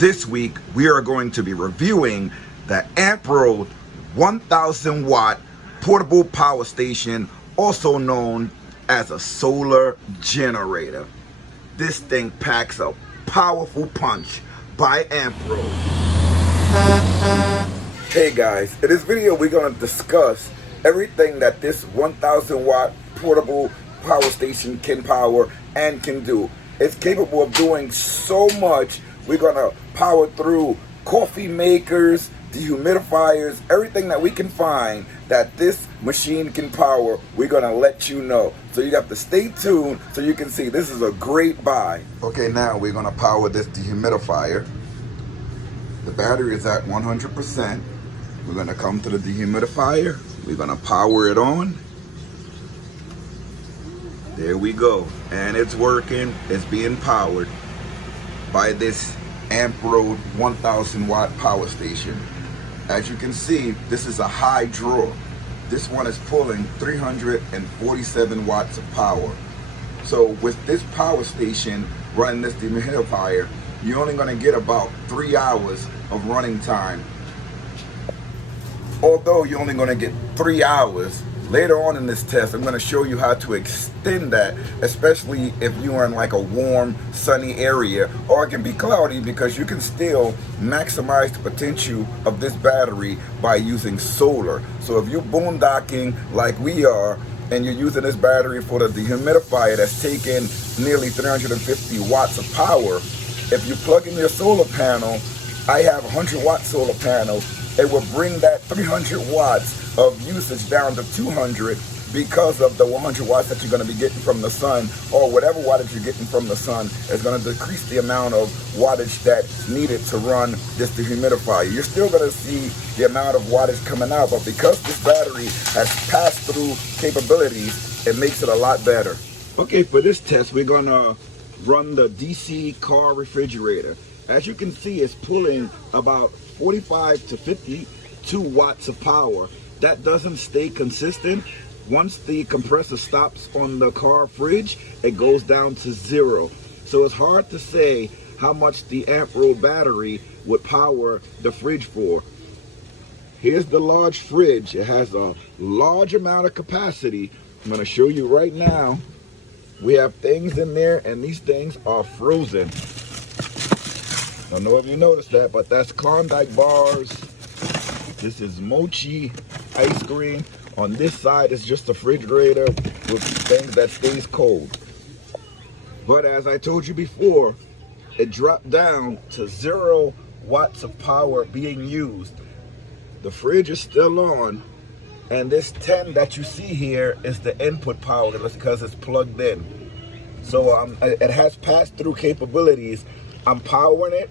This week we are going to be reviewing the AmpRoad 1000 watt portable power station, also known as a solar generator. This thing packs a powerful punch by AmpRoad. Hey guys, in this video we're going to discuss everything that this 1000 watt portable power station can power and can do. It's capable of doing so much. We're going to power through coffee makers, dehumidifiers, everything that we can find that this machine can power. We're going to let you know. So you have to stay tuned so you can see this is a great buy. Okay, now we're going to power this dehumidifier. The battery is at 100%. We're going to come to the dehumidifier. We're going to power it on. There we go. And it's working. It's being powered by this AmpRoad 1000 watt power station. As you can see, this is a high draw. This one is pulling 347 watts of power. So with this power station running this dehumidifier, you're only going to get about 3 hours of running time. Although you're only going to get 3 hours, later on in this test, I'm going to show you how to extend that, especially if you are in like a warm, sunny area, or it can be cloudy, because you can still maximize the potential of this battery by using solar. So if you're boondocking like we are, and you're using this battery for the dehumidifier that's taking nearly 350 watts of power, if you plug in your solar panel, I have a 100 watt solar panel, it will bring that 300 watts of usage down to 200 because of the 100 watts that you're going to be getting from the sun, or whatever wattage you're getting from the sun is going to decrease the amount of wattage that's needed to run this dehumidifier. You're still going to see the amount of wattage coming out, but because this battery has pass-through capabilities, it makes it a lot better. Okay, for this test, we're going to run the DC car refrigerator. As you can see, it's pulling about 45 to 52 watts of power. That doesn't stay consistent. Once the compressor stops on the car fridge, it goes down to 0. So it's hard to say how much the AmpRoad battery would power the fridge for. Here's the large fridge. It has a large amount of capacity. I'm going to show you right now. We have things in there, and these things are frozen. I don't know if you noticed that, but that's Klondike bars. This is mochi ice cream. On this side is just a refrigerator with things that stays cold. But as I told you before, it dropped down to 0 watts of power being used. The fridge is still on, and this 10 that you see here is the input power because it's plugged in. So it has pass-through capabilities. I'm powering it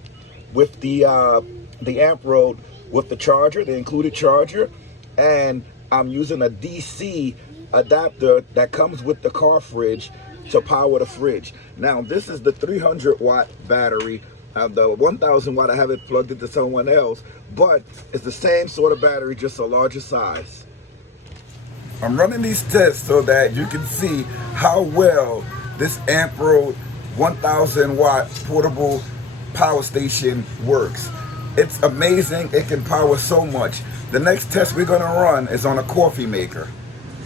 with the AmpRoad with the charger, the included charger, and I'm using a DC adapter that comes with the car fridge to power the fridge. Now this is the 300 watt battery. The 1000 watt, I have it plugged into someone else, but it's the same sort of battery, just a larger size. I'm running these tests so that you can see how well this AmpRoad 1000 watt portable power station works. It's amazing. It can power so much. The next test we're going to run is on a coffee maker.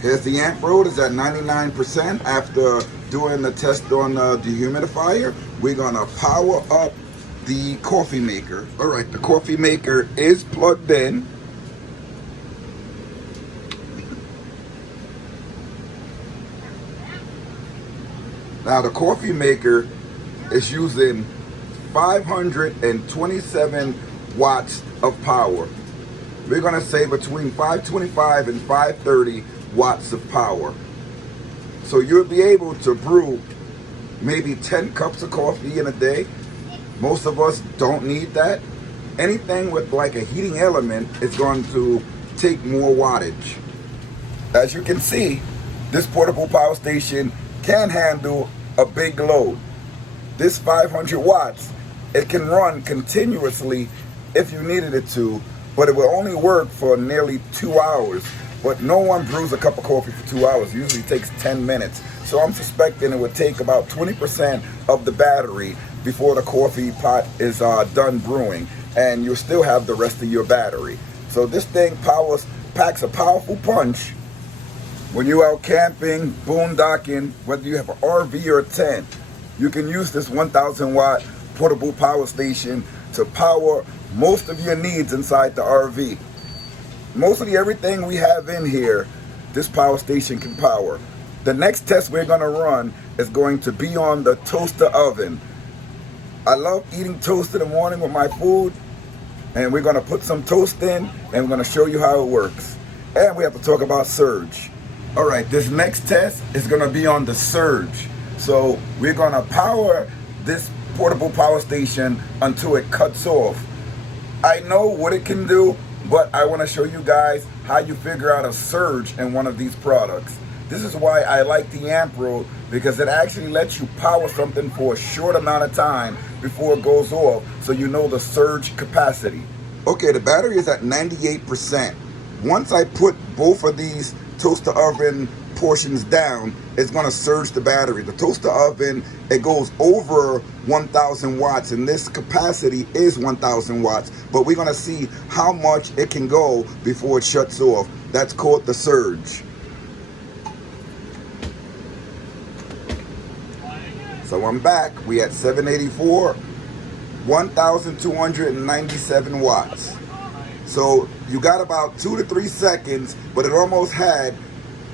Here's the AmpRoad. It's at 99%. After doing the test on the dehumidifier, we're going to power up the coffee maker. All right, the coffee maker is plugged in. Now the coffee maker is using 527 watts of power. We're going to say between 525 and 530 watts of power. So you'll be able to brew maybe 10 cups of coffee in a day. Most of us don't need that. Anything with like a heating element is going to take more wattage. As you can see, this portable power station can handle a big load. This 500 watts, it can run continuously if you needed it to, but it will only work for nearly 2 hours. But no one brews a cup of coffee for 2 hours. It usually takes 10 minutes. So I'm suspecting it would take about 20% of the battery before the coffee pot is done brewing, and you'll still have the rest of your battery. So this thing packs a powerful punch when you're out camping, boondocking, whether you have an RV or a tent. You can use this 1,000 watt portable power station to power most of your needs inside the RV. Mostly everything we have in here, this power station can power. The next test we're gonna run is going to be on the toaster oven. I love eating toast in the morning with my food, and we're gonna put some toast in, and we're gonna show you how it works. And we have to talk about surge. All right, this next test is gonna be on the surge. So we're gonna power this portable power station until it cuts off. I know what it can do, but I wanna show you guys how you figure out a surge in one of these products. This is why I like the AmpRoad, because it actually lets you power something for a short amount of time before it goes off, so you know the surge capacity. Okay, the battery is at 98%. Once I put both of these toaster oven portions down, it's gonna surge the battery. The toaster oven, it goes over 1,000 watts, and this capacity is 1,000 watts, but we're gonna see how much it can go before it shuts off. That's called the surge. So I'm back. We at 784, 1,297 watts. So you got about 2 to 3 seconds, but it almost had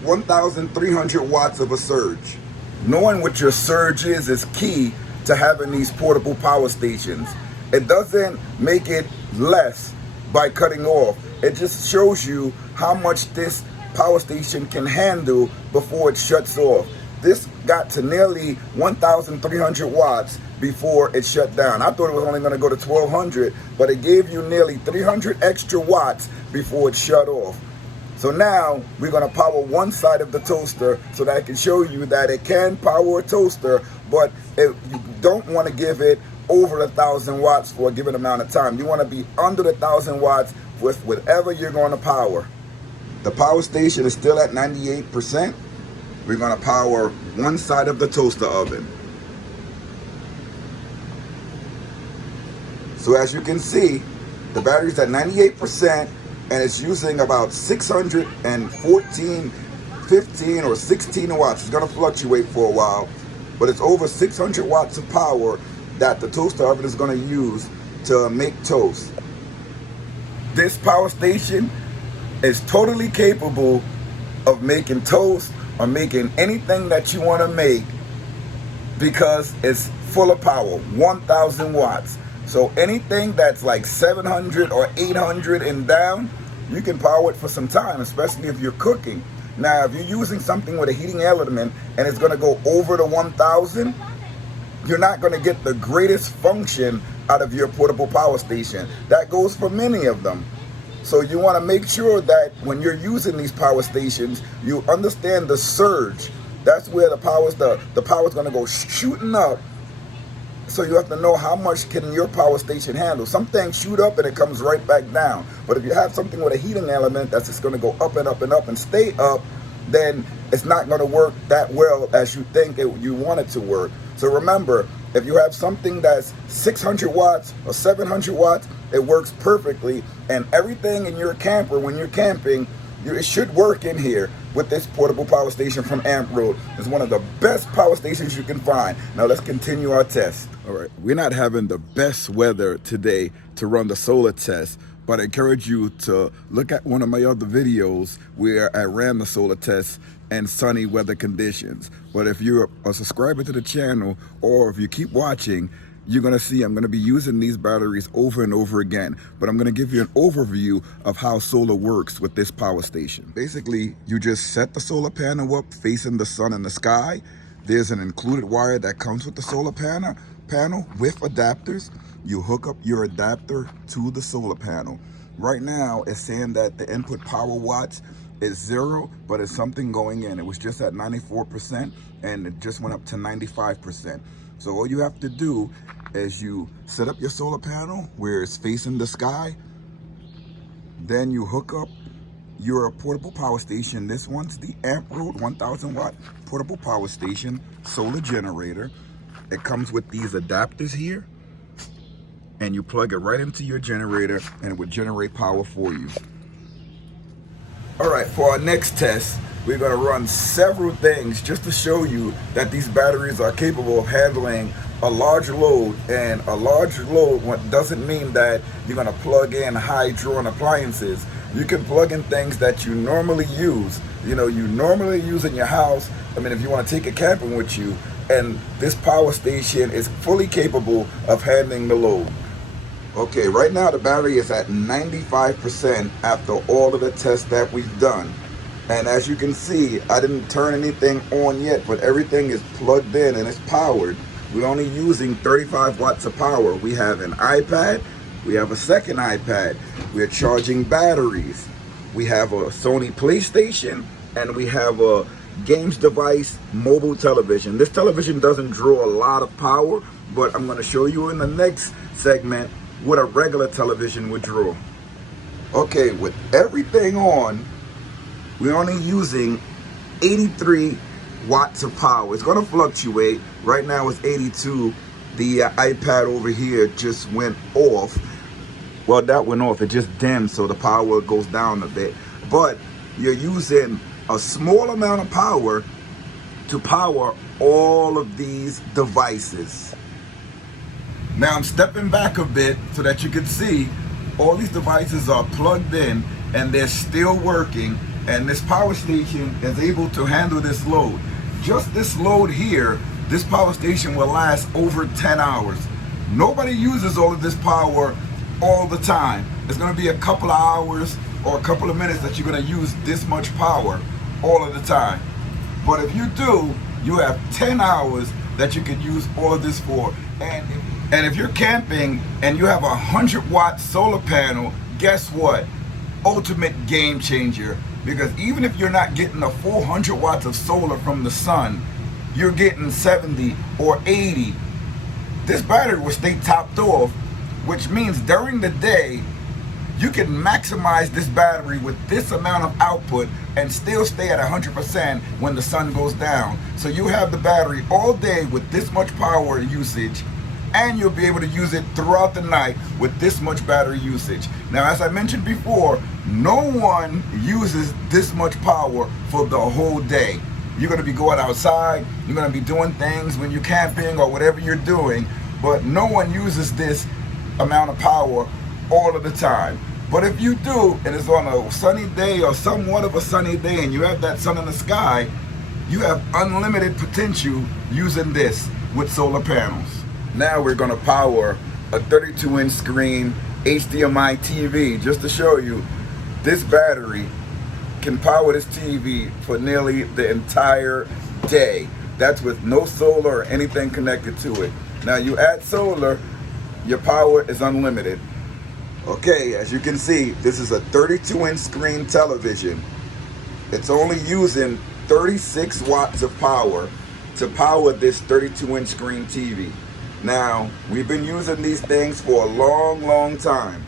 1,300 watts of a surge. Knowing what your surge is key to having these portable power stations. It doesn't make it less by cutting off. It just shows you how much this power station can handle before it shuts off. This got to nearly 1,300 watts before it shut down. I thought it was only going to go to 1,200, but it gave you nearly 300 extra watts before it shut off. So now we're going to power one side of the toaster so that I can show you that it can power a toaster, but you don't want to give it over 1,000 watts for a given amount of time. You want to be under the 1,000 watts with whatever you're going to power. The power station is still at 98%. We're going to power one side of the toaster oven. So as you can see, the battery's at 98%, and it's using about 614, 15 or 16 watts. It's going to fluctuate for a while, but it's over 600 watts of power that the toaster oven is going to use to make toast. This power station is totally capable of making toast or making anything that you want to make, because it's full of power, 1,000 watts. So anything that's like 700 or 800 and down, you can power it for some time, especially if you're cooking. Now, if you're using something with a heating element and it's going to go over the 1,000, you're not going to get the greatest function out of your portable power station. That goes for many of them. So you want to make sure that when you're using these power stations, you understand the surge. That's where the power's going to go shooting up. So you have to know how much can your power station handle. Some things shoot up and it comes right back down. But if you have something with a heating element that's just going to go up and up and up and stay up, then it's not going to work that well as you think you want it to work. So remember, if you have something that's 600 watts or 700 watts, it works perfectly. And everything in your camper, when you're camping, it should work in here with this portable power station from AmpRoad. It's one of the best power stations you can find. Now let's continue our test. All right, we're not having the best weather today to run the solar test, but I encourage you to look at one of my other videos where I ran the solar test in sunny weather conditions. But if you're a subscriber to the channel, or if you keep watching, you're going to see I'm going to be using these batteries over and over again. But I'm going to give you an overview of how solar works with this power station. Basically, you just set the solar panel up facing the sun and the sky. There's an included wire that comes with the solar panel with adapters. You hook up your adapter to the solar panel. Right now, it's saying that the input power watts is 0, but it's something going in. It was just at 94%, and it just went up to 95%. So all you have to do is you set up your solar panel where it's facing the sky. Then you hook up your portable power station. This one's the AmpRoad 1,000 watt portable power station solar generator. It comes with these adapters here, and you plug it right into your generator and it will generate power for you. All right, for our next test, we're going to run several things just to show you that these batteries are capable of handling a large load. And a large load doesn't mean that you're going to plug in high drawing appliances. You can plug in things that you normally use. You normally use in your house. I mean, if you want to take it camping with you, and this power station is fully capable of handling the load. Okay, right now the battery is at 95% after all of the tests that we've done. And as you can see, I didn't turn anything on yet, but everything is plugged in and it's powered. We're only using 35 watts of power. We have an iPad, we have a second iPad, we're charging batteries, we have a Sony PlayStation, and we have a games device mobile television. This television doesn't draw a lot of power, but I'm going to show you in the next segment what a regular television would draw. Okay, with everything on, we're only using 83 watts of power. It's going to fluctuate. Right now it's 82. The iPad over here just went off. Well, that went off. It just dimmed, so the power goes down a bit. But you're using a small amount of power to power all of these devices. Now I'm stepping back a bit so that you can see all these devices are plugged in and they're still working, and this power station is able to handle this load. Just this load here, this power station will last over 10 hours. Nobody uses all of this power all the time. It's going to be a couple of hours or a couple of minutes that you're going to use this much power all of the time. But if you do, you have 10 hours that you can use all of this for. And if you're camping and you have a 100-watt solar panel, guess what? Ultimate game changer. Because even if you're not getting the 400 watts of solar from the sun, you're getting 70 or 80. This battery will stay topped off, which means during the day, you can maximize this battery with this amount of output and still stay at 100% when the sun goes down. So you have the battery all day with this much power usage, and you'll be able to use it throughout the night with this much battery usage. Now, as I mentioned before, no one uses this much power for the whole day. You're going to be going outside, you're going to be doing things when you're camping or whatever you're doing, but no one uses this amount of power all of the time. But if you do, and it's on a sunny day or somewhat of a sunny day, and you have that sun in the sky, you have unlimited potential using this with solar panels. Now we're going to power a 32-inch screen HDMI TV just to show you this battery can power this TV for nearly the entire day. That's with no solar or anything connected to it. Now you add solar, your power is unlimited. Okay, as you can see, this is a 32-inch screen television. It's only using 36 watts of power to power this 32-inch screen TV. Now, we've been using these things for a long time.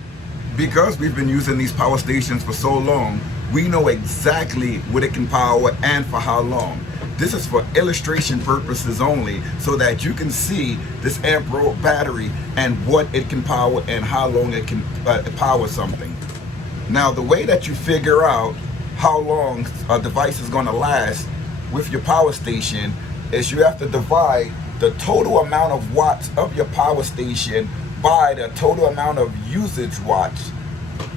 Because we've been using these power stations for so long, we know exactly what it can power and for how long. This is for illustration purposes only, so that you can see this AmpRoad battery and what it can power and how long it can power something. Now, the way that you figure out how long a device is going to last with your power station is you have to divide the total amount of watts of your power station by the total amount of usage watts.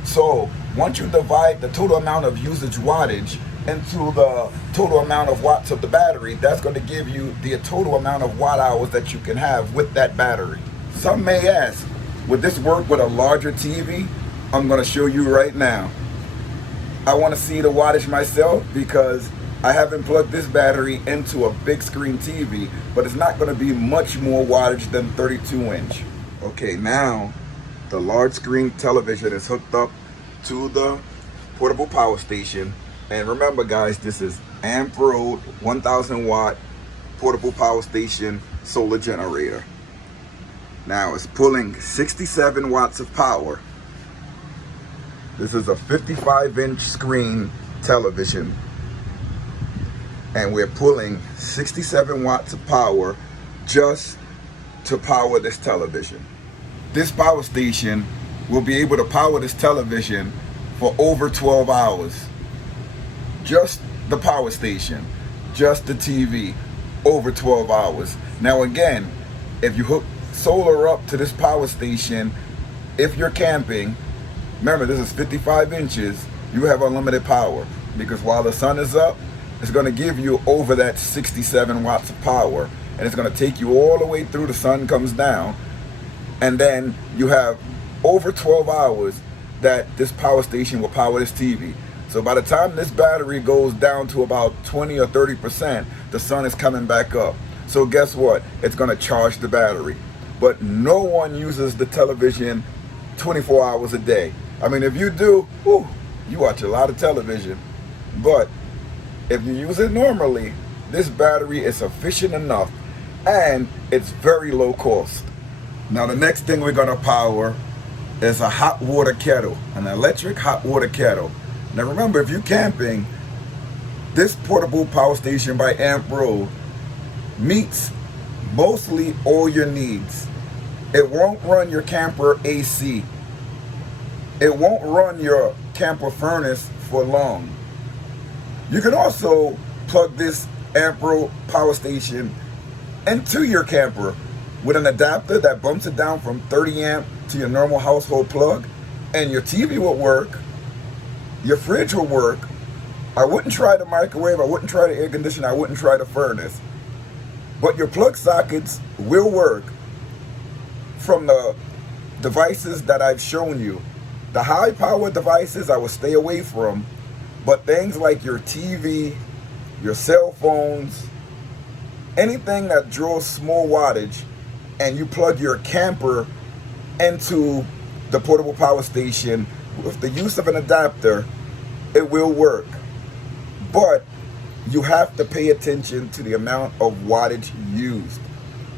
So once you divide the total amount of usage wattage into the total amount of watts of the battery, that's going to give you the total amount of watt hours that you can have with that battery. Some may ask, would this work with a larger TV? I'm going to show you right now. I want to see the wattage myself because I haven't plugged this battery into a big screen TV, but it's not going to be much more wattage than 32-inch. Okay, now the large screen television is hooked up to the portable power station. And remember guys, this is AmpRoad 1000 watt portable power station solar generator. Now it's pulling 67 watts of power. This is a 55-inch screen television, and we're pulling 67 watts of power just to power this television. This power station will be able to power this television for over 12 hours. Just the power station, just the TV, over 12 hours. Now again, if you hook solar up to this power station, if you're camping, remember this is 55 inches, you have unlimited power, because while the sun is up, it's going to give you over that 67 watts of power, and it's going to take you all the way through the sun comes down, and then you have over 12 hours that this power station will power this TV. So by the time this battery goes down to about 20 or 30%, the sun is coming back up. So guess what? It's going to charge the battery. But no one uses the television 24 hours a day. I mean, if you do, whew, you watch a lot of television. But if you use it normally, this battery is sufficient enough, and it's very low cost. Now the next thing we're going to power is a hot water kettle, an electric hot water kettle. Now remember, if you're camping, this portable power station by AmpRoad meets mostly all your needs. It won't run your camper AC. It won't run your camper furnace for long. You can also plug this AmpRoad power station into your camper with an adapter that bumps it down from 30 amp to your normal household plug, and your TV will work, your fridge will work. I wouldn't try the microwave, I wouldn't try the air conditioner, I wouldn't try the furnace. But your plug sockets will work from the devices that I've shown you. The high power devices I will stay away from, but things like your TV, your cell phones, anything that draws small wattage, and you plug your camper into the portable power station with the use of an adapter, it will work. But you have to pay attention to the amount of wattage used,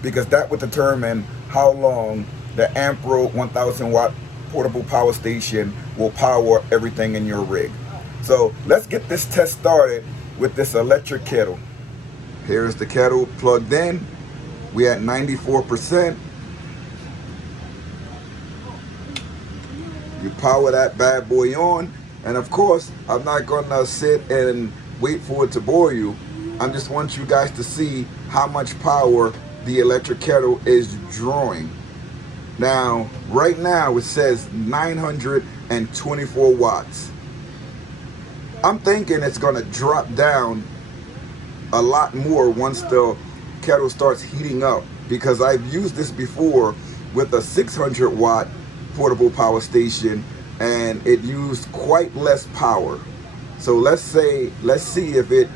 because that would determine how long the AmpRoad 1000 watt portable power station will power everything in your rig. So let's get this test started with this electric kettle. Here's the kettle plugged in. We at 94%. You power that bad boy on, and of course I'm not gonna sit and wait for it to bore you. I just want you guys to see how much power the electric kettle is drawing. Now right now it says 924 watts. I'm thinking it's gonna drop down a lot more once the kettle starts heating up, because I've used this before with a 600 watt portable power station and it used quite less power. So let's see if it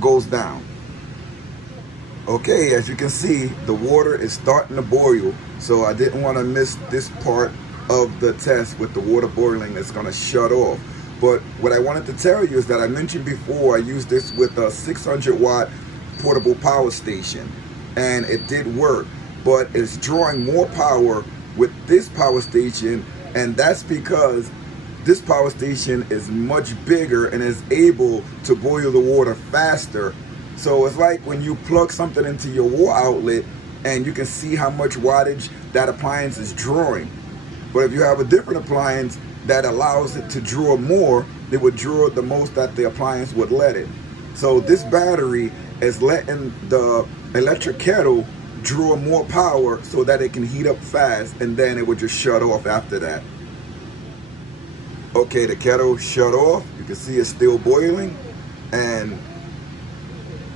goes down. Okay, as you can see, the water is starting to boil, so I didn't want to miss this part of the test with the water boiling. It's going to shut off. But what I wanted to tell you is that I mentioned before I used this with a 600 watt portable power station, and it did work, but it's drawing more power with this power station, and that's because this power station is much bigger and is able to boil the water faster. So it's like when you plug something into your wall outlet and you can see how much wattage that appliance is drawing. But if you have a different appliance that allows it to draw more, it would draw the most that the appliance would let it. So this battery is letting the electric kettle draw more power so that it can heat up fast, and then it would just shut off after that. Okay, the kettle shut off. You can see it's still boiling, and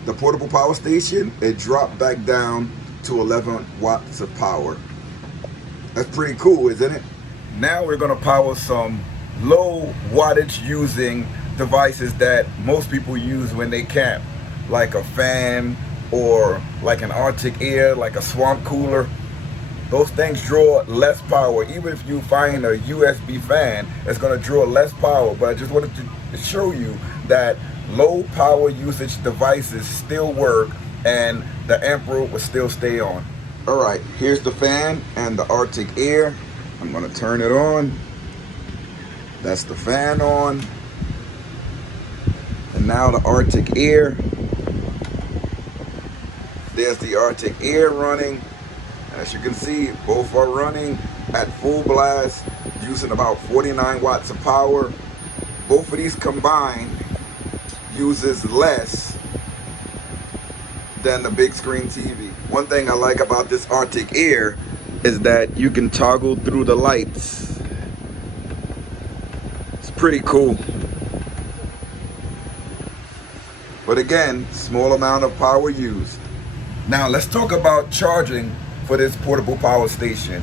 the portable power station, it dropped back down to 11 watts of power. That's pretty cool, isn't it? Now we're gonna power some low wattage using devices that most people use when they camp, like a fan or like an Arctic air, like a swamp cooler. Those things draw less power. Even if you find a USB fan, it's gonna draw less power. But I just wanted to show you that low power usage devices still work and the AmpRoad will still stay on. All right, here's the fan and the Arctic air. I'm gonna turn it on. That's the fan on. And now the Arctic air. There's the Arctic air running. As you can see, both are running at full blast, using about 49 watts of power. Both of these combined uses less than the big screen TV. One thing I like about this Arctic Air is that you can toggle through the lights. It's pretty cool. But again, small amount of power used. Now let's talk about charging for this portable power station.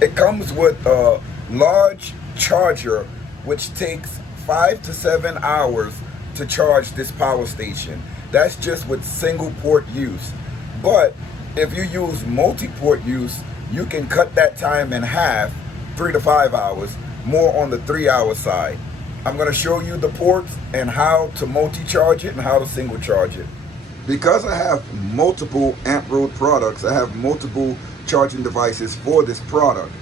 It comes with a large charger which takes 5 to 7 hours to charge this power station. That's just with single port use. But if you use multi-port use, you can cut that time in half, 3 to 5 hours, more on the 3-hour side. I'm going to show you the ports and how to multi-charge it and how to single charge it. Because I have multiple AmpRoad products, I have multiple charging devices for this product.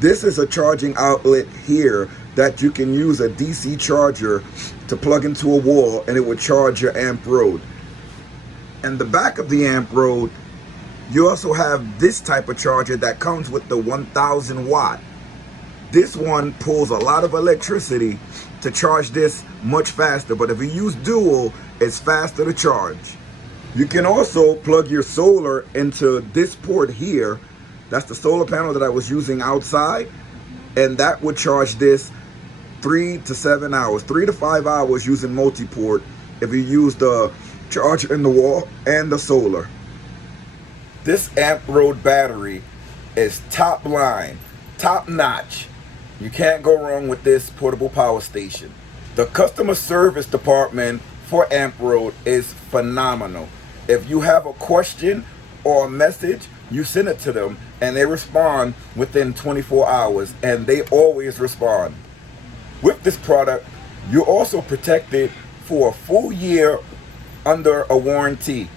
This is a charging outlet here that you can use a DC charger to plug into a wall and it will charge your AmpRoad. And the back of the AmpRoad, you also have this type of charger that comes with the 1000 watt. This one pulls a lot of electricity to charge this much faster, but if you use dual, it's faster to charge. You can also plug your solar into this port here. That's the solar panel that I was using outside, and that would charge this 3 to 7 hours, 3 to 5 hours using multi-port if you use the charger in the wall and the solar. This AmpRoad battery is top line, top notch. You can't go wrong with this portable power station. The customer service department for AmpRoad is phenomenal. If you have a question or a message, you send it to them and they respond within 24 hours, and they always respond. With this product, you're also protected for a full year under a warranty.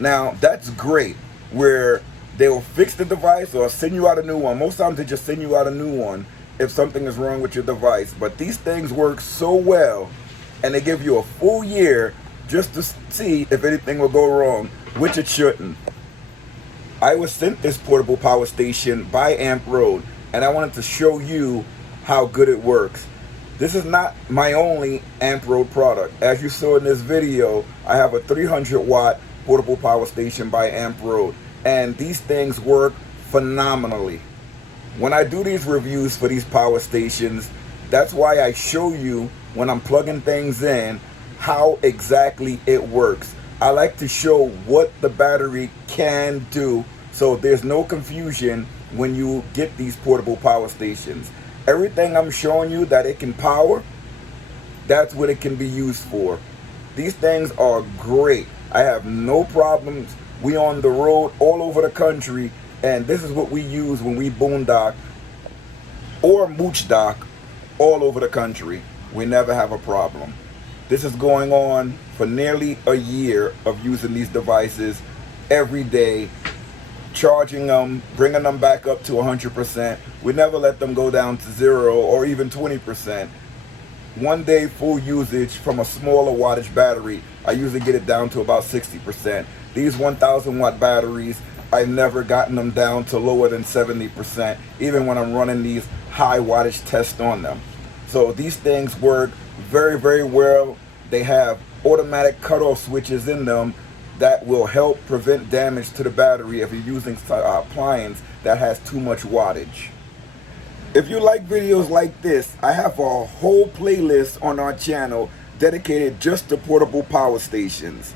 Now, that's great, where they will fix the device or send you out a new one. Most times they just send you out a new one if something is wrong with your device. But these things work so well, and they give you a full year just to see if anything will go wrong, which it shouldn't. I was sent this portable power station by AmpRoad, and I wanted to show you how good it works. This is not my only AmpRoad product. As you saw in this video, I have a 300 watt portable power station by AmpRoad, and these things work phenomenally. When I do these reviews for these power stations, that's why I show you when I'm plugging things in how exactly it works. I like to show what the battery can do, so there's no confusion when you get these portable power stations. Everything I'm showing you that it can power, that's what it can be used for. These things are great. I have no problems. We on the road all over the country, and this is what we use when we boondock or mooch dock all over the country. We never have a problem. This is going on for nearly a year of using these devices every day, charging them, bringing them back up to 100%. We never let them go down to 0 or even 20%. One day full usage from a smaller wattage battery, I usually get it down to about 60%. These 1000 watt batteries, I've never gotten them down to lower than 70%, even when I'm running these high wattage tests on them. So these things work very, very well. They have automatic cutoff switches in them that will help prevent damage to the battery if you're using an appliance that has too much wattage. If you like videos like this, I have a whole playlist on our channel dedicated just to portable power stations.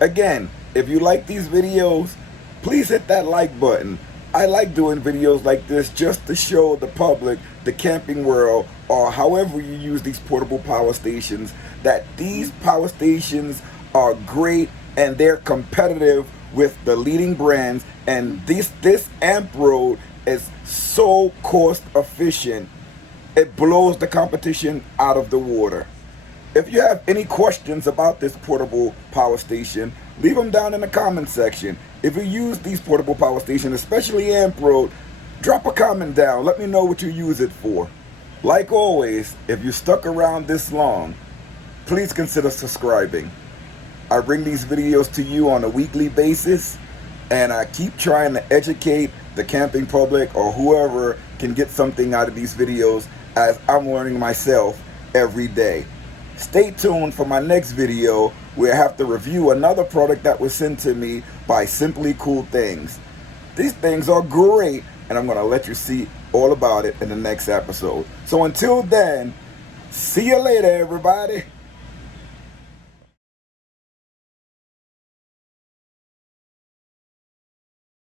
Again, if you like these videos, please hit that like button. I like doing videos like this just to show the public, the camping world, or however you use these portable power stations, that these power stations are great and they're competitive with the leading brands, and this AmpRoad is so cost efficient, it blows the competition out of the water. If you have any questions about this portable power station, leave them down in the comment section. If you use these portable power stations, especially AmpRoad, drop a comment down. Let me know what you use it for. Like always, if you stuck around this long, please consider subscribing. I bring these videos to you on a weekly basis, And I keep trying to educate the camping public or whoever can get something out of these videos as I'm learning myself every day. Stay tuned for my next video where I have to review another product that was sent to me by Simply Cool Things. These things are great, and I'm going to let you see all about it in the next episode. So until then, see you later, everybody.